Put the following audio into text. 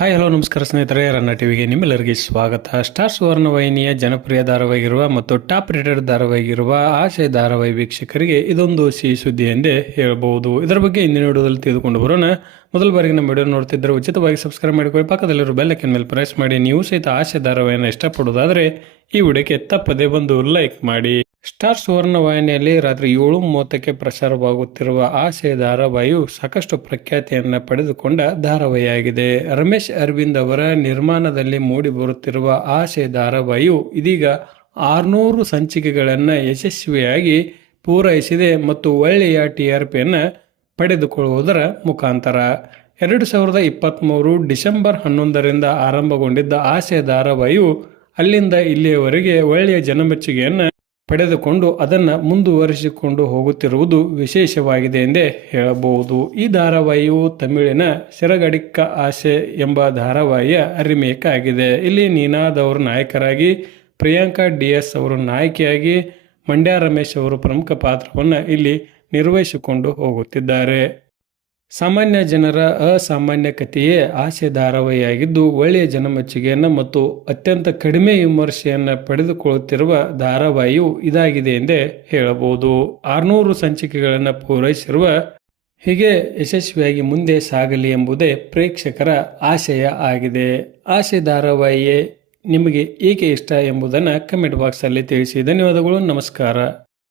Hi, hello, ನಮಸ್ಕಾರ ಸ್ನೇಹಿತರೆ, ರನ್ನ ಟಿವಿಗೆ ನಿಮ್ಮೆಲ್ಲರಿಗೆ ಸ್ವಾಗತ. ಸ್ಟಾರ್ ಸುವರ್ಣ ವಾಹಿನಿಯ ಜನಪ್ರಿಯ ಧಾರಾವಾಹಿಗಿರುವ ಮತ್ತು ಟಾಪ್ ರೇಟೆಡ್ ಧಾರಾವಾಹಿಗಿರುವ ಆಶಯ ಧಾರಾವಾಹಿ ವೀಕ್ಷಕರಿಗೆ ಇದೊಂದು ಸಿಹಿ ಸುದ್ದಿ ಎಂದೇ ಹೇಳಬಹುದು. ಇದರ ಬಗ್ಗೆ ಇಂದಿನ ವಿಡಿಯೋದಲ್ಲಿ ತಿಳಿದುಕೊಂಡು ಬರೋಣ. ಮೊದಲ ಬಾರಿಗೆ ನಮ್ಮ ವಿಡಿಯೋ ನೋಡ್ತಿದ್ದರೆ ಉಚಿತವಾಗಿ ಸಬ್ಸ್ಕ್ರೈಬ್ ಮಾಡಿಕೊಳ್ಳಿ. ಪಕ್ಕದಲ್ಲಿರೋ ಕೆನ್ ಮೇಲೆ ಪ್ರೆಸ್ ಮಾಡಿ. ನೀವು ಸಹಿತ ಆಶಯ ಧಾರಾವಾಹಿಯನ್ನು ಇಷ್ಟಪಡೋದಾದರೆ ಈ ವಿಡಿಯೋಕ್ಕೆ ತಪ್ಪದೇ ಬಂದು ಲೈಕ್ ಮಾಡಿ. ಸ್ಟಾರ್ ಸುವರ್ಣ ವಾಹಿನಿಯಲ್ಲಿ ರಾತ್ರಿ ಏಳು ಮೂವತ್ತಕ್ಕೆ ಪ್ರಸಾರವಾಗುತ್ತಿರುವ ಆಸೆ ಧಾರಾವಾಹಿಯು ಸಾಕಷ್ಟು ಪ್ರಖ್ಯಾತಿಯನ್ನು ಪಡೆದುಕೊಂಡ ಧಾರಾವಾಹಿಯಾಗಿದೆ. ರಮೇಶ್ ಅರವಿಂದ್ ಅವರ ನಿರ್ಮಾಣದಲ್ಲಿ ಮೂಡಿಬರುತ್ತಿರುವ ಆಸೆ ಧಾರಾವಾಹಿಯು ಇದೀಗ ಆರುನೂರು ಸಂಚಿಕೆಗಳನ್ನು ಯಶಸ್ವಿಯಾಗಿ ಪೂರೈಸಿದೆ ಮತ್ತು ಒಳ್ಳೆಯ ಟಿ ಆರ್ ಪಿಯನ್ನು ಪಡೆದುಕೊಳ್ಳುವುದರ ಮುಖಾಂತರ. ಎರಡು ಸಾವಿರದ ಇಪ್ಪತ್ತ್ಮೂರು ಡಿಸೆಂಬರ್ ಹನ್ನೊಂದರಿಂದ ಆರಂಭಗೊಂಡಿದ್ದ ಆಸೆ ಧಾರಾವಾಹಿಯು ಅಲ್ಲಿಂದ ಇಲ್ಲಿಯವರೆಗೆ ಒಳ್ಳೆಯ ಜನಮೆಚ್ಚುಗೆಯನ್ನು ಪಡೆದುಕೊಂಡು ಅದನ್ನು ಮುಂದುವರಿಸಿಕೊಂಡು ಹೋಗುತ್ತಿರುವುದು ವಿಶೇಷವಾಗಿದೆ ಎಂದೇ ಹೇಳಬಹುದು. ಈ ಧಾರಾವಾಹಿಯು ತಮಿಳಿನ ಶಿರಗಡಿಕ್ಕ ಆಸೆ ಎಂಬ ಧಾರಾವಾಹಿಯ ರಿಮೇಕ್ ಆಗಿದೆ. ಇಲ್ಲಿ ನೀನಾದ್ ಅವರು ನಾಯಕರಾಗಿ, ಪ್ರಿಯಾಂಕಾ ಡಿ ಎಸ್ ಅವರು ನಾಯಕಿಯಾಗಿ, ಮಂಡ್ಯ ರಮೇಶ್ ಅವರು ಪ್ರಮುಖ ಪಾತ್ರವನ್ನು ಇಲ್ಲಿ ನಿರ್ವಹಿಸಿಕೊಂಡು ಹೋಗುತ್ತಿದ್ದಾರೆ. ಸಾಮಾನ್ಯ ಜನರ ಅಸಾಮಾನ್ಯ ಕಥೆಯೇ ಆಸೆ ಧಾರಾವಾಹಿಯಾಗಿದ್ದು ಒಳ್ಳೆಯ ಜನಮೆಚ್ಚುಗೆಯನ್ನು ಮತ್ತು ಅತ್ಯಂತ ಕಡಿಮೆ ವಿಮರ್ಶೆಯನ್ನು ಪಡೆದುಕೊಳ್ಳುತ್ತಿರುವ ಧಾರಾವಾಹಿಯು ಇದಾಗಿದೆ ಎಂದೇ ಹೇಳಬಹುದು. ಆರುನೂರು ಸಂಚಿಕೆಗಳನ್ನು ಪೂರೈಸಿರುವ ಹೀಗೆ ಯಶಸ್ವಿಯಾಗಿ ಮುಂದೆ ಸಾಗಲಿ ಎಂಬುದೇ ಪ್ರೇಕ್ಷಕರ ಆಶಯ ಆಗಿದೆ. ಆಸೆ ಧಾರಾವಾಹಿಯೇ ನಿಮಗೆ ಏಕೆ ಇಷ್ಟ ಎಂಬುದನ್ನು ಕಮೆಂಟ್ ಬಾಕ್ಸಲ್ಲಿ ತಿಳಿಸಿ. ಧನ್ಯವಾದಗಳು, ನಮಸ್ಕಾರ.